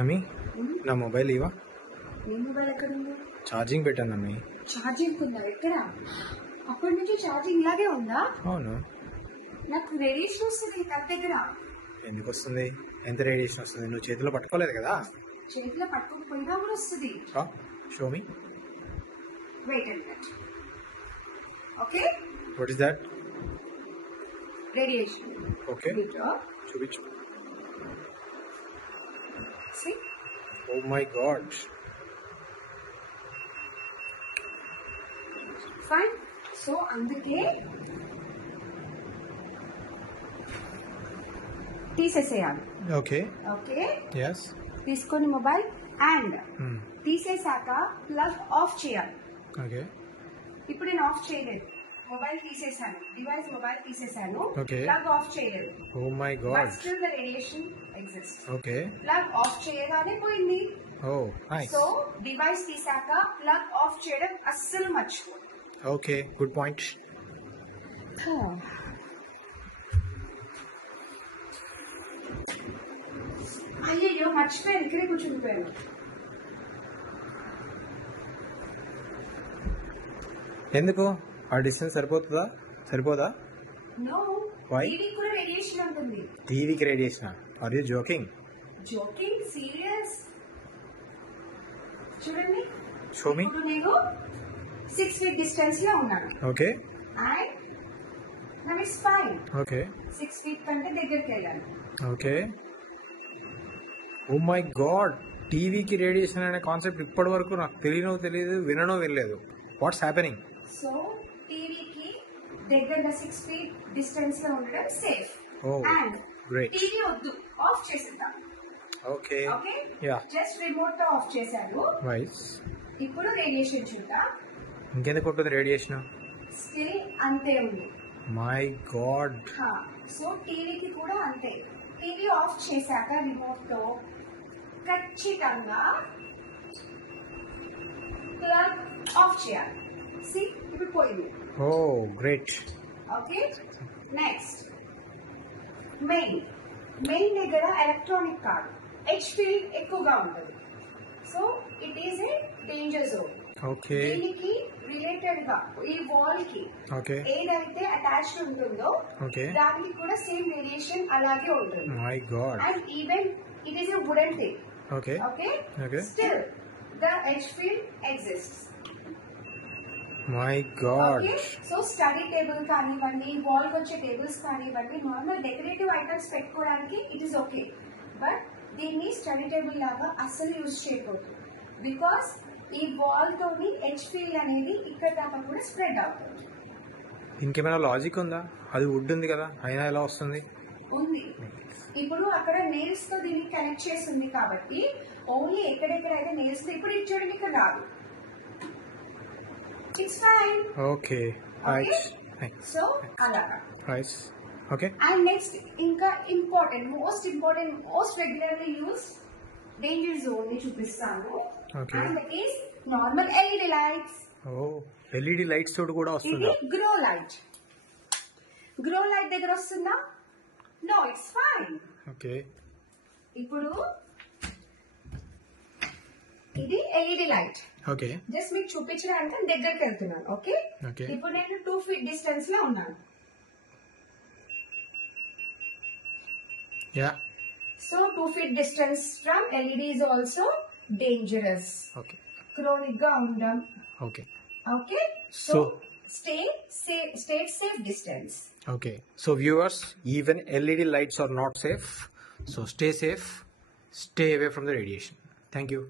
అమ్మి నా మొబైల్ ఇవా. నీ మొబైల్ ఎక్కడ ఉంది? ఛార్జింగ్ పెట్టాను అమ్మి. ఛార్జింగ్ ఉందా? ఎక్కడ? అప్పటి నుంచి ఛార్జింగ్ ఇలాగే ఉందా? అవును. నాకు రేడియేషన్ వస్తుంది తన దగ్గర. ఎందుకు వస్తుంది? ఎంత రేడియేషన్ వస్తుంది? నువ్వు చేతిలో పట్టుకోలేదు కదా. చేతిలో పట్టుకోకపోయినా కూడా వస్తుంది. Show me. Wait and that. Okay, what is that? Radiation. Okay, చూపించు. See? Oh my god. Fine. So అందుకే తీసేసేయాలి. ఓకే. Okay, yes. తీసుకొని మొబైల్ అండ్ తీసేసాక ప్లగ్ ఆఫ్ చేయాలి. ఓకే. ఇప్పుడు నేను ఆఫ్ చేయలేదు, మొబైల్ తీసేసాను, డివైస్ మొబైల్ తీసేసాను, Okay. ప్లగ్ ఆఫ్ చేయలేదు. Oh my but god. Still the radiation exist. Okay. Plug off చేయగానే పోయింది. Oh, nice. సో డివైస్ తీసాక ప్లగ్ ఆఫ్ చేయడం అస్సలు మర్చిపో. Okay, good point. అయ్యో మర్చిపోయాను, ఇక్కడే కూర్చుండిపోయాను. ఎందుకు? ఆ డిస్టెన్స్ సరిపోతుందా? సరిపోదా? No, Why? టీవీ కూడా రేడియేషన్ ఉంటుంది. టీవీకి radiation? Are you joking? Joking, serious. చూడండి, షో మీ. ఇప్పుడు నేను 6 feet డిస్టెన్స్ లో ఉన్నాను okay. And now it's fine. Okay. 6 feet కంటే దగ్గరికి వెళ్ళాను. ఓకే. ఓ మై గాడ్, టీవీకి రేడియేషన్ అనే కాన్సెప్ట్ ఇప్పటి వరకు నాకు తెలియదు, విననో వినలేదు. What's happening? సో టీవీకి దగ్గరగా 6 feet డిస్టెన్స్ లో ఉండడం safe. Oh, and great. TV వద్దు, ఆఫ్ చేసేద్దాం. Okay. Okay, yeah. Just remote తో ఆఫ్ చేశారు. వైస్. ఇప్పుడు రేడియేషన్ చూద్దాం. ఇంకెందుకు ఉంటుంది రేడియేషన్? స్టిల్ అంతే ఉంది. My God. సో టీవీకి కూడా అంతే. టీవీ ఆఫ్ చేశాక రిమోట్ తో ఖచ్చితంగా ప్లగ్ ఆఫ్ చేయాలి. సి, ఇప్పుడు పోయింది. ఓ గ్రేట్. ఓకే, నెక్స్ట్ మెయిన్ దగ్గర ఎలక్ట్రానిక్ కాదు, హెచ్ ఫీల్డ్ ఎక్కువగా ఉంటుంది. So it is a danger zone. Okay. దీనికి రిలేటెడ్ గా ఈ వాల్ కి ఓకే. ఏదైతే అటాచ్డ్ ఉంటుందో ఓకే. దానికి కూడా సేమ్ రేడియేషన్ అలాగే ఉంటుంది. My God. And even it is a wooden thing. Okay. Okay, okay. Still the H field exists. My God. Okay, so study table కానివ్వండి, వాల్ వచ్చే టేబుల్స్ కానివ్వండి, నార్మల్ డెకరేటివ్ ఐటమ్స్ పెట్టుకోవడానికి it is okay. But దీన్ని study table లాగా అస్సలు use చేయకూడదు. Because ఈ wall తోని హెచ్ ఫీల్డ్ అనేది ఇక్కడ దాకా కూడా స్ప్రెడ్ అవుతుంది. ఇంకేమైనా లాజిక్ ఉందా? అది వుడ్ ఉంది కదా, అయినా ఎలా వస్తుంది? ఉంది. ఇప్పుడు అక్కడ నెయిల్స్ తో దీన్ని కనెక్ట్ చేస్తుంది కాబట్టి ఓన్లీ ఎక్కడెక్కడైతే నెయిల్స్ తో, ఇప్పుడు ఇది చూడండి ఇక్కడ రాదు. It's fine. Okay. Right. So అలాగా. రైట్. ఓకే. అండ్ నెక్స్ట్ ఇంకా most important most regularly use danger zone ని చూపిస్తాను. Okay. And that is normal LED lights. Oh, LED lights తోటి కూడా ఇది వస్తుందా? గ్రో లైట్ దగ్గర వస్తుందా? No, it's fine. ఓకే. ఇప్పుడు ఇది ఎల్ఈడి లైట్. ఓకే. జస్ట్ మీకు చూపించడానికి దగ్గరికి వెళ్తున్నాను. Okay, okay. ఇప్పుడు నేను 2 feet డిస్టెన్స్ లో ఉన్నాను. Yeah. So 2 feet distance from LED is also dangerous. Okay. Chronic గా ఉండడం. Okay. Okay, so stay safe distance. Okay, so viewers, even LED lights are not safe. So stay safe, stay away from the radiation. Thank you.